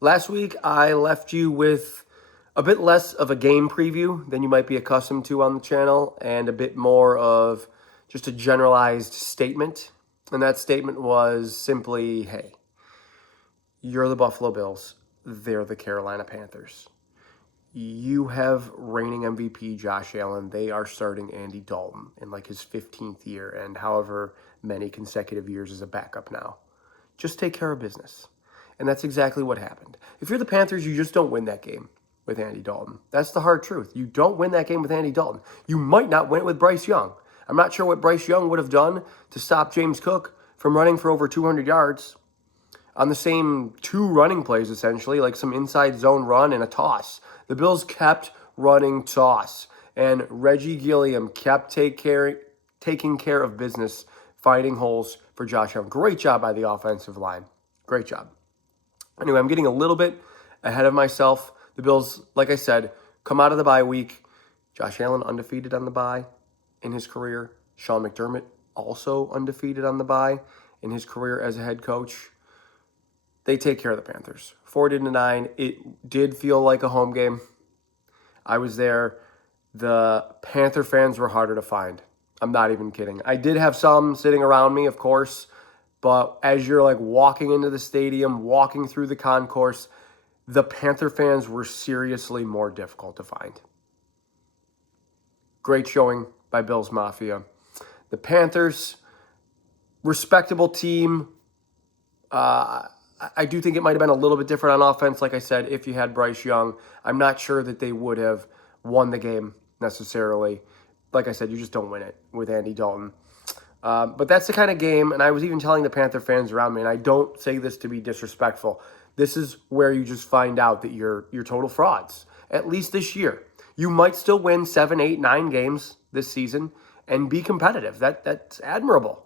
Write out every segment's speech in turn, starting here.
Last week, I left you with a bit less of a game preview than you might be accustomed to on the channel, and a bit more of just a generalized statement. And that statement was simply, hey, you're the Buffalo Bills, they're the Carolina Panthers. You have reigning MVP Josh Allen. They are starting Andy Dalton in like his 15th year and however many consecutive years as a backup now. Just take care of business. And that's exactly what happened. If you're the Panthers, you just don't win that game with Andy Dalton. That's the hard truth. You don't win that game with Andy Dalton. You might not win it with Bryce Young. I'm not sure what Bryce Young would have done to stop James Cook from running for over 200 yards on the same two running plays, essentially, like some inside zone run and a toss. The Bills kept running toss, and Reggie Gilliam kept taking care of business, finding holes for Josh Allen. Great job by the offensive line. Great job. Anyway, I'm getting a little bit ahead of myself. The Bills, like I said, come out of the bye week. Josh Allen undefeated on the bye in his career. Sean McDermott also undefeated on the bye in his career as a head coach. They take care of the Panthers. 40-9. It did feel like a home game. I was there. The Panther fans were harder to find. I'm not even kidding. I did have some sitting around me, of course, but as you're like walking into the stadium, walking through the concourse, the Panther fans were seriously more difficult to find. Great showing by Bills Mafia. The Panthers, respectable team. I do think it might have been a little bit different on offense, like I said, if you had Bryce Young. I'm not sure that they would have won the game necessarily. Like I said, you just don't win it with Andy Dalton. But that's the kind of game, and I was even telling the Panther fans around me, and I don't say this to be disrespectful. This is where you just find out that you're total frauds, at least this year. You might still win 7, 8, 9 games this season and be competitive. That's admirable.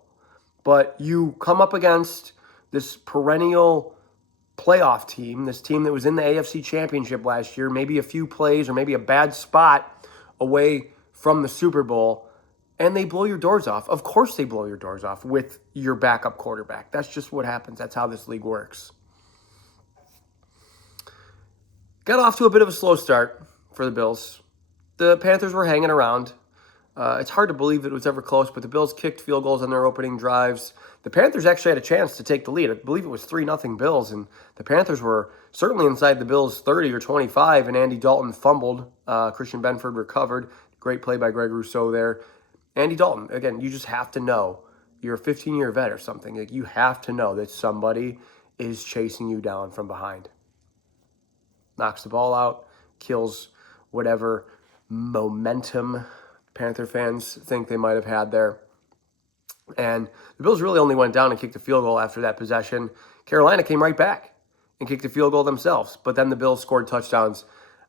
But you come up against this perennial playoff team, this team that was in the AFC Championship last year, maybe a few plays or maybe a bad spot away from the Super Bowl, and they blow your doors off. Of course they blow your doors off with your backup quarterback. That's just what happens. That's how this league works. Got off to a bit of a slow start for the Bills. The Panthers were hanging around. It's hard to believe it was ever close, but the Bills kicked field goals on their opening drives. The Panthers actually had a chance to take the lead. I believe it was 3-0 Bills, and the Panthers were certainly inside the Bills' 30 or 25, and Andy Dalton fumbled. Christian Benford recovered. Great play by Greg Rousseau there. Andy Dalton, again, you just have to know. You're a 15-year vet or something. Like, you have to know that somebody is chasing you down from behind. Knocks the ball out, kills whatever momentum Panther fans think they might have had there. And the Bills really only went down and kicked a field goal after that possession. Carolina came right back and kicked a field goal themselves. But then the Bills scored touchdowns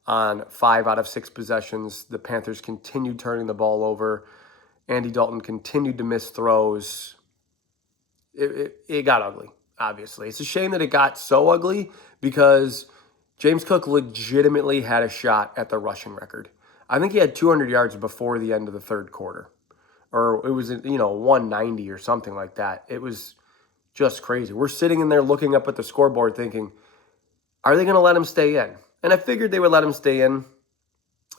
on 5 out of 6 possessions. The Panthers continued turning the ball over. Andy Dalton continued to miss throws. It got ugly, obviously. It's a shame that it got so ugly because James Cook legitimately had a shot at the rushing record. I think he had 200 yards before the end of the third quarter. Or it was, 190 or something like that. It was just crazy. We're sitting in there looking up at the scoreboard thinking, are they going to let him stay in? And I figured they would let him stay in.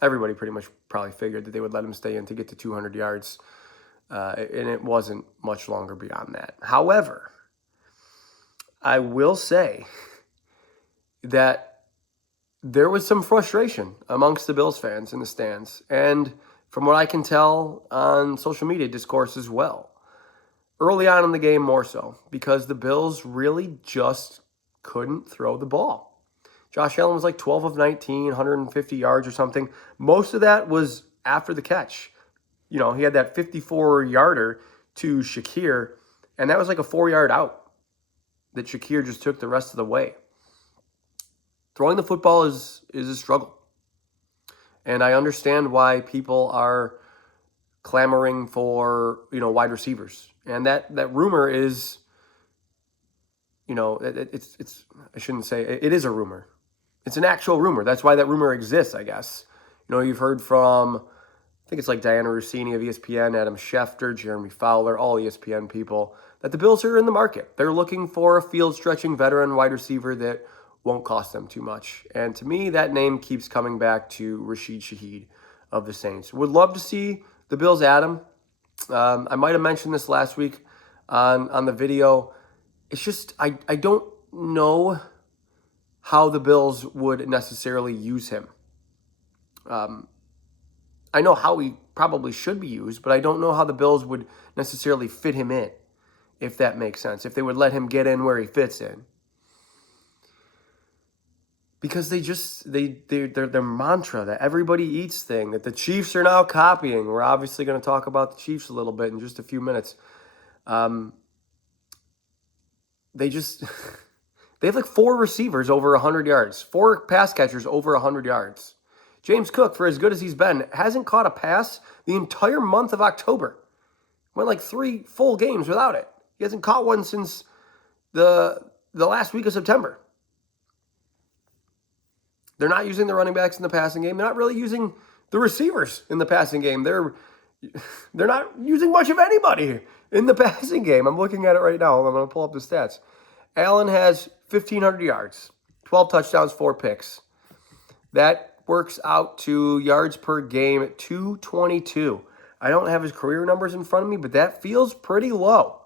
Everybody pretty much probably figured that they would let him stay in to get to 200 yards. And it wasn't much longer beyond that. However, I will say that there was some frustration amongst the Bills fans in the stands. And from what I can tell on social media discourse as well. Early on in the game more so, because the Bills really just couldn't throw the ball. Josh Allen was like 12 of 19, 150 yards or something. Most of that was after the catch. He had that 54-yarder to Shakir, and that was like a 4-yard out that Shakir just took the rest of the way. Throwing the football is a struggle. And I understand why people are clamoring for, wide receivers. And that rumor is, it's I shouldn't say, it is a rumor. It's an actual rumor. That's why that rumor exists, I guess. You've heard from, I think it's like Diana Rossini of ESPN, Adam Schefter, Jeremy Fowler, all ESPN people, that the Bills are in the market. They're looking for a field-stretching veteran wide receiver that won't cost them too much. And to me, that name keeps coming back to Rashid Shaheed of the Saints. Would love to see the Bills add him. I might have mentioned this last week on the video. It's just I don't know how the Bills would necessarily use him. I know how he probably should be used, but I don't know how the Bills would necessarily fit him in, if that makes sense. If they would let him get in where he fits in. Because their mantra, that everybody eats thing, that the Chiefs are now copying. We're obviously going to talk about the Chiefs a little bit in just a few minutes. They have like 4 receivers over 100 yards, 4 pass catchers over 100 yards. James Cook, for as good as he's been, hasn't caught a pass the entire month of October. Went like 3 full games without it. He hasn't caught one since the last week of September. They're not using the running backs in the passing game. They're not really using the receivers in the passing game. They're not using much of anybody in the passing game. I'm looking at it right now. I'm going to pull up the stats. Allen has 1,500 yards, 12 touchdowns, 4 picks. That works out to yards per game at 222. I don't have his career numbers in front of me, but that feels pretty low.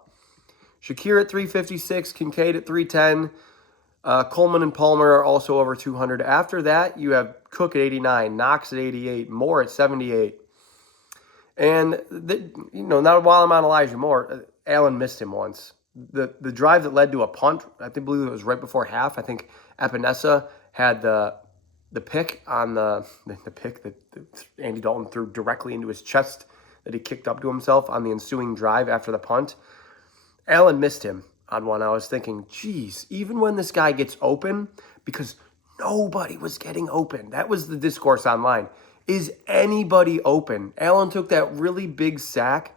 Shakir at 356, Kincaid at 310. Coleman and Palmer are also over 200. After that, you have Cook at 89, Knox at 88, Moore at 78. And, not while I'm on Elijah Moore, Allen missed him once. The drive that led to a punt, I believe it was right before half. I think Epinesa had the pick on the pick that Andy Dalton threw directly into his chest that he kicked up to himself on the ensuing drive after the punt. Allen missed him on one. I was thinking, geez, even when this guy gets open, because nobody was getting open. That was the discourse online. Is anybody open? Allen took that really big sack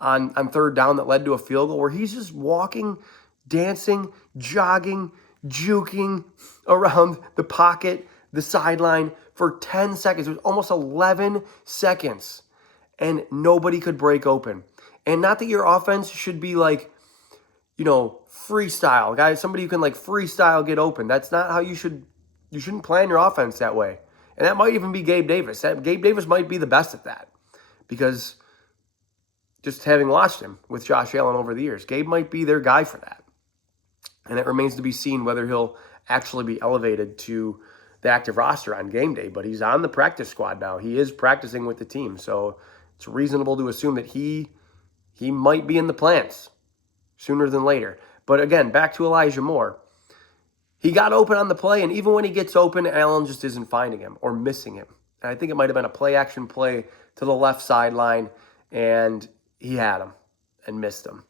on third down that led to a field goal where he's just walking, dancing, jogging, juking around the pocket, the sideline for 10 seconds. It was almost 11 seconds, and nobody could break open. And not that your offense should be like, freestyle, guys. Somebody who can like freestyle get open. That's not how you shouldn't plan your offense that way. And that might even be Gabe Davis. Gabe Davis might be the best at that, because just having watched him with Josh Allen over the years, Gabe might be their guy for that. And it remains to be seen whether he'll actually be elevated to the active roster on game day. But he's on the practice squad now. He is practicing with the team. So it's reasonable to assume that he might be in the plans sooner than later. But again, back to Elijah Moore. He got open on the play, and even when he gets open, Allen just isn't finding him or missing him. And I think it might have been a play-action play to the left sideline, and he had him and missed him.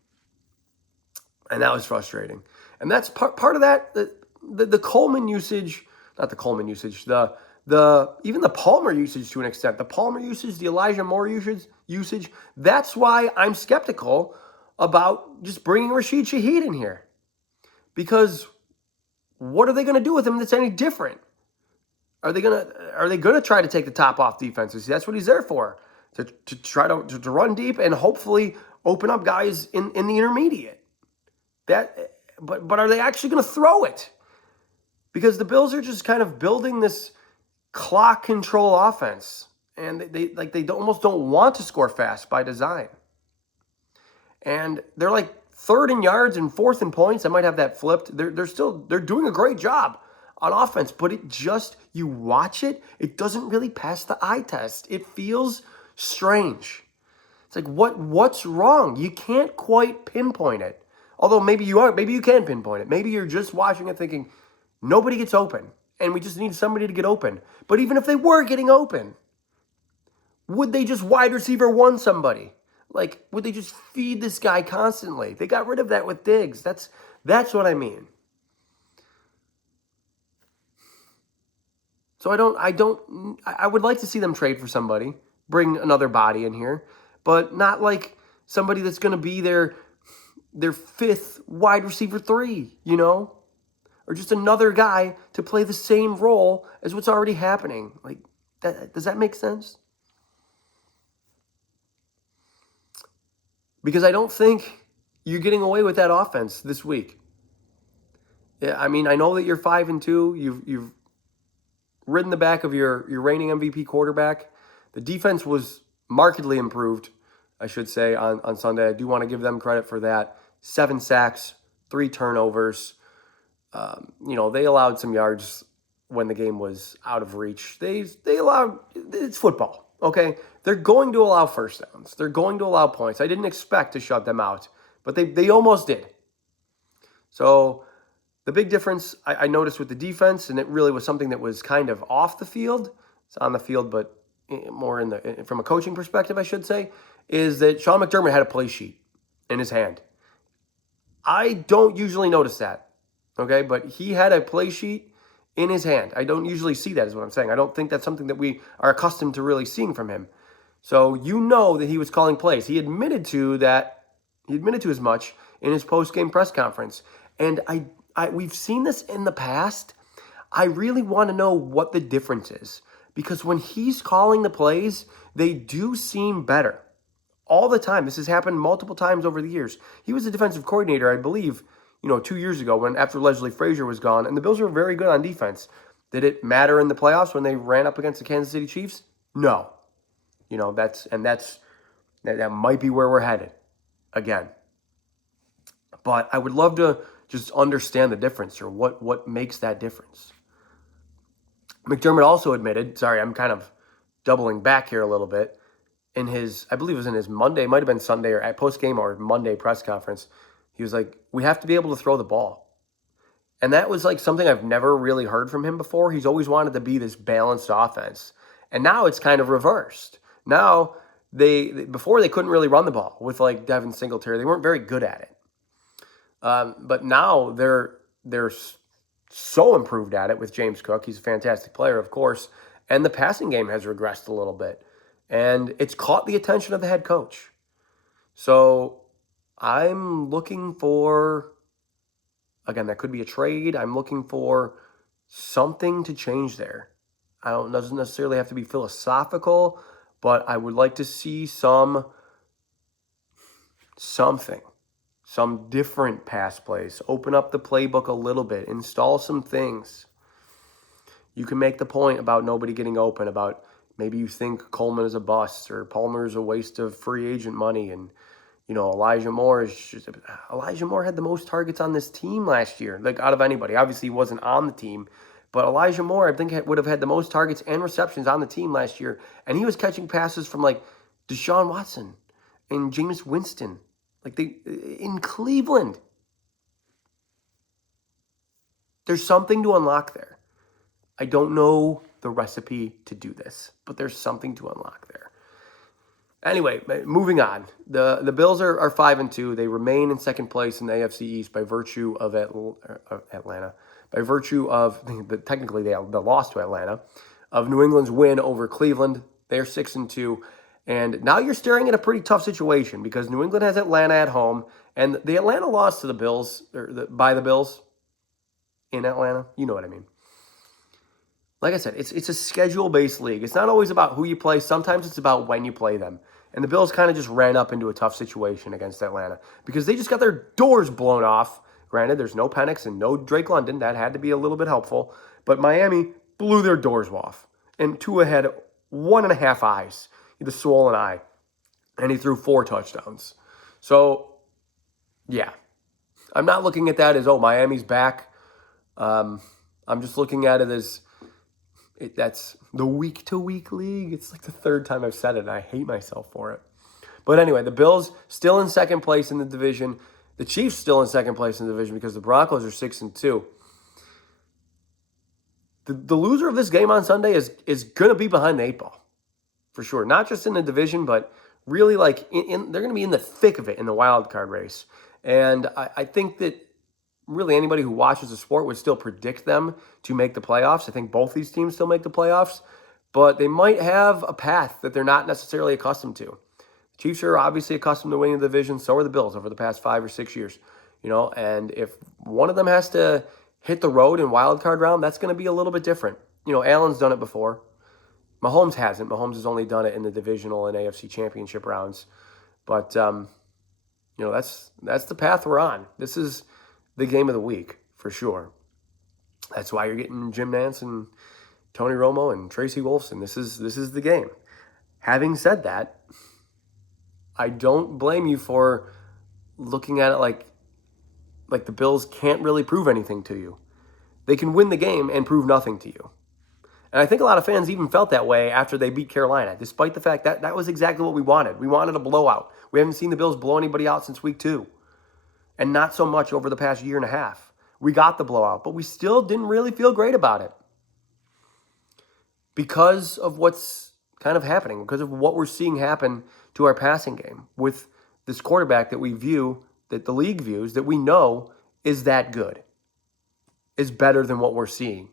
And that was frustrating. And that's part of that, the Coleman usage, not the Coleman usage, even the Palmer usage to an extent. The Palmer usage, the Elijah Moore usage, that's why I'm skeptical about just bringing Rashid Shaheed in here. Because what are they going to do with him that's any different? Are they going to try to take the top off defenses? That's what he's there for, to try to run deep and hopefully open up guys in the intermediate. But are they actually going to throw it? Because the Bills are just kind of building this clock control offense, and they almost don't want to score fast by design. And they're like 3rd in yards and 4th in points. I might have that flipped. They're doing a great job on offense, but you watch it, it doesn't really pass the eye test. It feels strange. It's like, what's wrong? You can't quite pinpoint it. Although maybe you can pinpoint it. Maybe you're just watching it thinking, nobody gets open, and we just need somebody to get open. But even if they were getting open, would they just wide receiver one somebody? Like, would they just feed this guy constantly? They got rid of that with Diggs. That's what I mean. So I would like to see them trade for somebody, bring another body in here, but not like somebody that's going to be their 5th wide receiver 3, or just another guy to play the same role as what's already happening. Like, does that make sense? Because I don't think you're getting away with that offense this week. Yeah, I mean, I know that you're 5-2. You've ridden the back of your reigning MVP quarterback. The defense was markedly improved, I should say, on Sunday. I do want to give them credit for that. 7 sacks, 3 turnovers. They allowed some yards when the game was out of reach. They allowed, it's football, okay? They're going to allow first downs. They're going to allow points. I didn't expect to shut them out, but they almost did. So the big difference I noticed with the defense, and it really was something that was kind of off the field. It's on the field, but more from a coaching perspective, I should say, is that Sean McDermott had a play sheet in his hand. I don't usually notice that, okay? But he had a play sheet in his hand. I don't usually see that, is what I'm saying. I don't think that's something that we are accustomed to really seeing from him. So you know that he was calling plays. He admitted to that. He admitted to as much in his post-game press conference. And we've seen this in the past. I really want to know what the difference is, because when he's calling the plays, they do seem better all the time. This has happened multiple times over the years. He was a defensive coordinator, I believe, 2 years ago after Leslie Frazier was gone, and the Bills were very good on defense. Did it matter in the playoffs when they ran up against the Kansas City Chiefs? No. That might be where we're headed again. But I would love to just understand the difference, or what makes that difference. McDermott also admitted, sorry, I'm kind of doubling back here a little bit, in his, I believe it was in his Monday, might have been Sunday or at post-game or Monday press conference, he was like, we have to be able to throw the ball. And that was like something I've never really heard from him before. He's always wanted to be this balanced offense. And now it's kind of reversed. Now, before they couldn't really run the ball with like Devin Singletary. They weren't very good at it. But now they're so improved at it with James Cook. He's a fantastic player, of course. And the passing game has regressed a little bit. And it's caught the attention of the head coach. So I'm looking for, again, that could be a trade. I'm looking for something to change there. It doesn't necessarily have to be philosophical, but I would like to see something, some different pass plays. Open up the playbook a little bit. Install some things. You can make the point about nobody getting open, about maybe you think Coleman is a bust or Palmer is a waste of free agent money, and Elijah Moore had the most targets on this team last year, like out of anybody. Obviously, he wasn't on the team, but Elijah Moore, I think, would have had the most targets and receptions on the team last year, and he was catching passes from like Deshaun Watson and Jameis Winston, in Cleveland. There's something to unlock there. I don't know the recipe to do this, but there's something to unlock there. Anyway, moving on. The Bills are 5-2. They remain in second place in the AFC East by virtue of Atlanta. By virtue of, technically they lost to Atlanta, of New England's win over Cleveland. They're 6-2. And now you're staring at a pretty tough situation, because New England has Atlanta at home, and the Atlanta lost to the Bills, by the Bills in Atlanta. You know what I mean. Like I said, it's a schedule-based league. It's not always about who you play. Sometimes it's about when you play them. And the Bills kind of just ran up into a tough situation against Atlanta because they just got their doors blown off. Granted, there's no Penix and no Drake London. That had to be a little bit helpful. But Miami blew their doors off. And Tua had 1.5 eyes, the swollen eye. And he threw 4 touchdowns. So, yeah. I'm not looking at that as, Miami's back. I'm just looking at it as... that's the week-to-week league. It's like the 3rd time I've said it, and I hate myself for it. But anyway, the Bills still in second place in the division. The Chiefs still in second place in the division because the Broncos are 6-2. The loser of this game on Sunday is going to be behind the 8 ball, for sure. Not just in the division, but really they're going to be in the thick of it in the wild card race. And I think that really anybody who watches the sport would still predict them to make the playoffs. I think both these teams still make the playoffs, but they might have a path that they're not necessarily accustomed to. The Chiefs are obviously accustomed to winning the division. So are the Bills over the past 5 or 6 years. And if one of them has to hit the road in wild card round, that's going to be a little bit different. Allen's done it before. Mahomes hasn't. Mahomes has only done it in the divisional and AFC championship rounds. But, that's the path we're on. This is the game of the week for sure. That's why you're getting Jim Nantz and Tony Romo and Tracy Wolfson. This is the game. Having said that, I don't blame you for looking at it like the Bills can't really prove anything to you. They can win the game and prove nothing to you. And I think a lot of fans even felt that way after they beat Carolina, despite the fact that that was exactly what we wanted. We wanted a blowout. We haven't seen the Bills blow anybody out since week 2, and not so much over the past year and a half. We got the blowout, but we still didn't really feel great about it because of what's kind of happening, because of what we're seeing happen to our passing game with this quarterback that we view, that the league views, that we know is that good, is better than what we're seeing.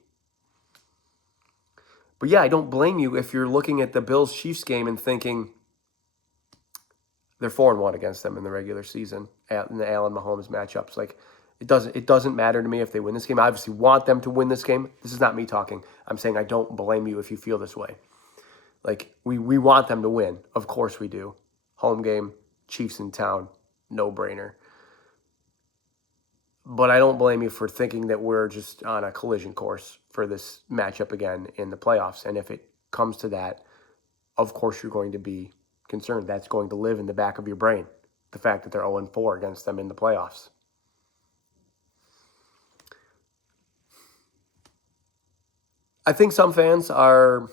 But yeah, I don't blame you if you're looking at the Bills-Chiefs game and thinking they're 4-1 against them in the regular season in the Allen Mahomes matchups. Like, it doesn't matter to me if they win this game. I obviously want them to win this game. This is not me talking. I'm saying I don't blame you if you feel this way. Like, we want them to win. Of course we do. Home game, Chiefs in town, no-brainer. But I don't blame you for thinking that we're just on a collision course for this matchup again in the playoffs. And if it comes to that, of course you're going to be concerned. That's going to live in the back of your brain, the fact that they're 0-4 against them in the playoffs. I think some fans are,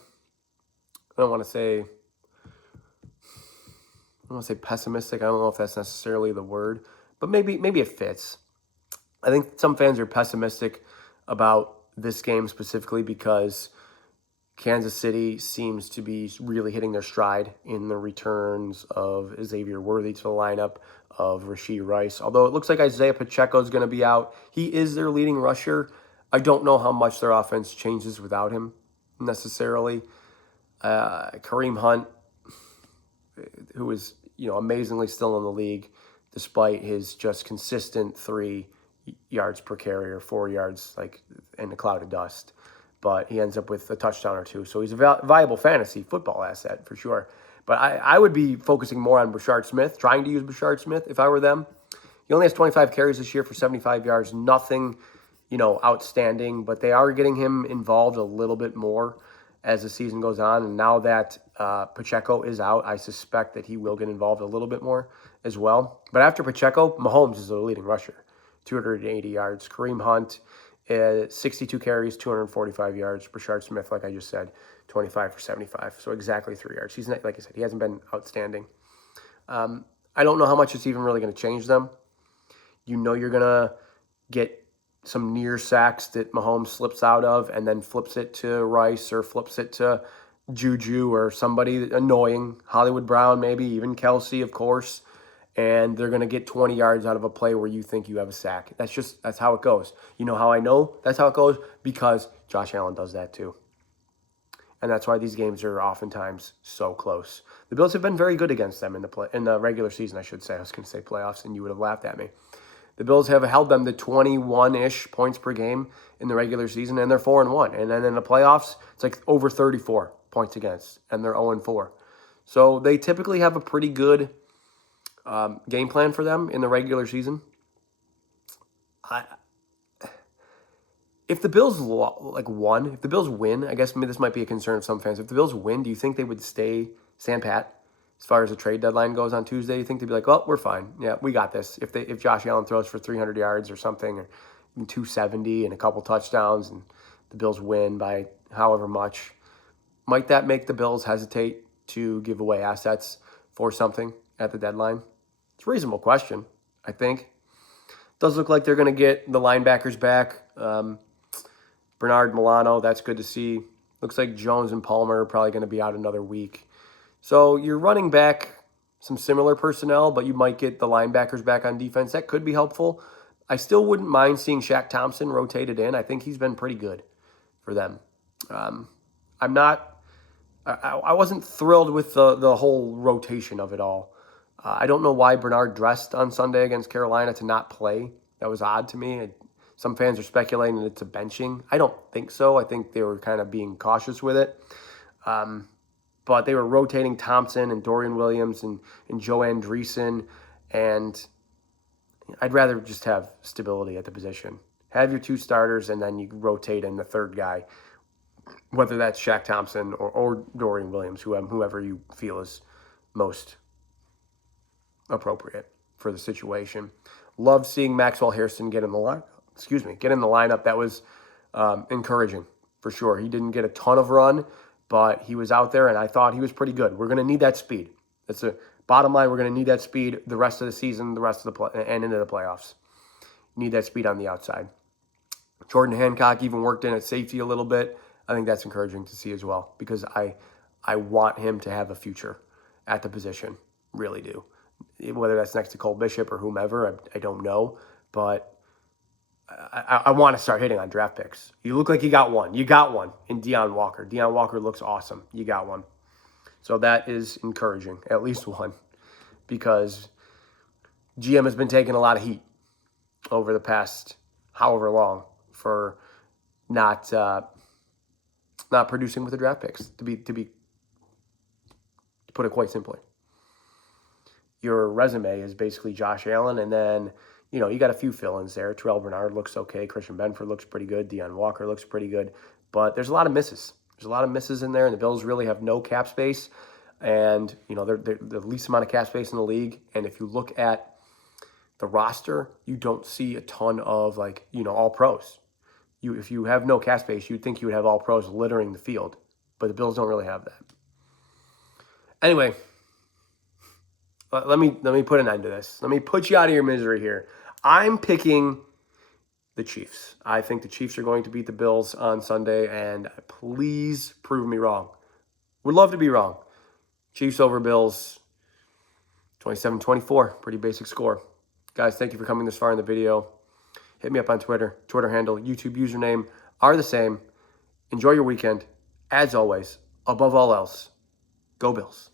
I don't want to say pessimistic. I don't know if that's necessarily the word, but maybe it fits. I think some fans are pessimistic about this game specifically because Kansas City seems to be really hitting their stride in the returns of Xavier Worthy to the lineup, of Rashee Rice. Although it looks like Isaiah Pacheco is going to be out. He is their leading rusher. I don't know how much their offense changes without him necessarily. Kareem Hunt, who is amazingly still in the league despite his just consistent 3 yards per carry or 4 yards like in a cloud of dust, but he ends up with a touchdown or 2, so he's a viable fantasy football asset for sure. But I would be focusing more on Brashard Smith, trying to use Brashard Smith if I were them. He only has 25 carries this year for 75 yards, nothing outstanding, but they are getting him involved a little bit more as the season goes on, and now that Pacheco is out, I suspect that he will get involved a little bit more as well. But after Pacheco, Mahomes is the leading rusher. 280 yards. Kareem Hunt, 62 carries, 245 yards. Brashard Smith, like I just said, 25 for 75. So exactly 3 yards. He's not, like I said, he hasn't been outstanding. I don't know how much it's even really going to change them. You're going to get some near sacks that Mahomes slips out of and then flips it to Rice or flips it to Juju or somebody annoying. Hollywood Brown, maybe, even Kelsey, of course. And they're going to get 20 yards out of a play where you think you have a sack. That's how it goes. You know how I know that's how it goes? Because Josh Allen does that too. And that's why these games are oftentimes so close. The Bills have been very good against them in the regular season, I should say. I was going to say playoffs, and you would have laughed at me. The Bills have held them to 21-ish points per game in the regular season, and they're 4-1. And then in the playoffs, it's like over 34 points against, and they're 0-4. So they typically have a pretty good game plan for them in the regular season. If the Bills if the Bills win, I guess this might be a concern of some fans. If the Bills win, do you think they would stand pat as far as the trade deadline goes on Tuesday? You think they'd be like, "Oh, we're fine. Yeah, we got this." If Josh Allen throws for 300 yards or something, or even 270 and a couple touchdowns, and the Bills win by however much, might that make the Bills hesitate to give away assets for something at the deadline? It's a reasonable question, I think. Does look like they're going to get the linebackers back. Bernard Milano, that's good to see. Looks like Jones and Palmer are probably going to be out another week. So you're running back some similar personnel, but you might get the linebackers back on defense. That could be helpful. I still wouldn't mind seeing Shaq Thompson rotated in. I think he's been pretty good for them. I wasn't thrilled with the whole rotation of it all. I don't know why Bernard dressed on Sunday against Carolina to not play. That was odd to me. Some fans are speculating that it's a benching. I don't think so. I think they were kind of being cautious with it. But they were rotating Thompson and Dorian Williams and Joe Andreessen. And I'd rather just have stability at the position. Have your 2 starters, and then you rotate in the third guy, whether that's Shaq Thompson or Dorian Williams, whoever you feel is most appropriate for the situation. Loved seeing Maxwell Hairston get in the line. Get in the lineup. That was encouraging for sure. He didn't get a ton of run, but he was out there, and I thought he was pretty good. We're going to need that speed. That's a bottom line. We're going to need that speed the rest of the season, the rest of the and into the playoffs. Need that speed on the outside. Jordan Hancock even worked in at safety a little bit. I think that's encouraging to see as well, because I want him to have a future at the position. Really do. Whether that's next to Cole Bishop or whomever, I don't know. But I want to start hitting on draft picks. You look like you got one. You got one in Deion Walker. Deion Walker looks awesome. You got one. So that is encouraging, at least one, because GM has been taking a lot of heat over the past however long for not producing with the draft picks, to put it quite simply. Your resume is basically Josh Allen, and then, you got a few fill-ins there. Terrell Bernard looks okay. Christian Benford looks pretty good. Deion Walker looks pretty good. But there's a lot of misses. There's a lot of misses in there, and the Bills really have no cap space. And, they're the least amount of cap space in the league. And if you look at the roster, you don't see a ton of, all pros. If you have no cap space, you'd think you would have all pros littering the field. But the Bills don't really have that. Anyway, let me put an end to this. Let me put you out of your misery here. I'm picking the Chiefs. I think the Chiefs are going to beat the Bills on Sunday, and please prove me wrong. Would love to be wrong. Chiefs over Bills, 27-24. Pretty basic score. Guys, thank you for coming this far in the video. Hit me up on Twitter. Twitter handle, YouTube username are the same. Enjoy your weekend. As always, above all else, go Bills.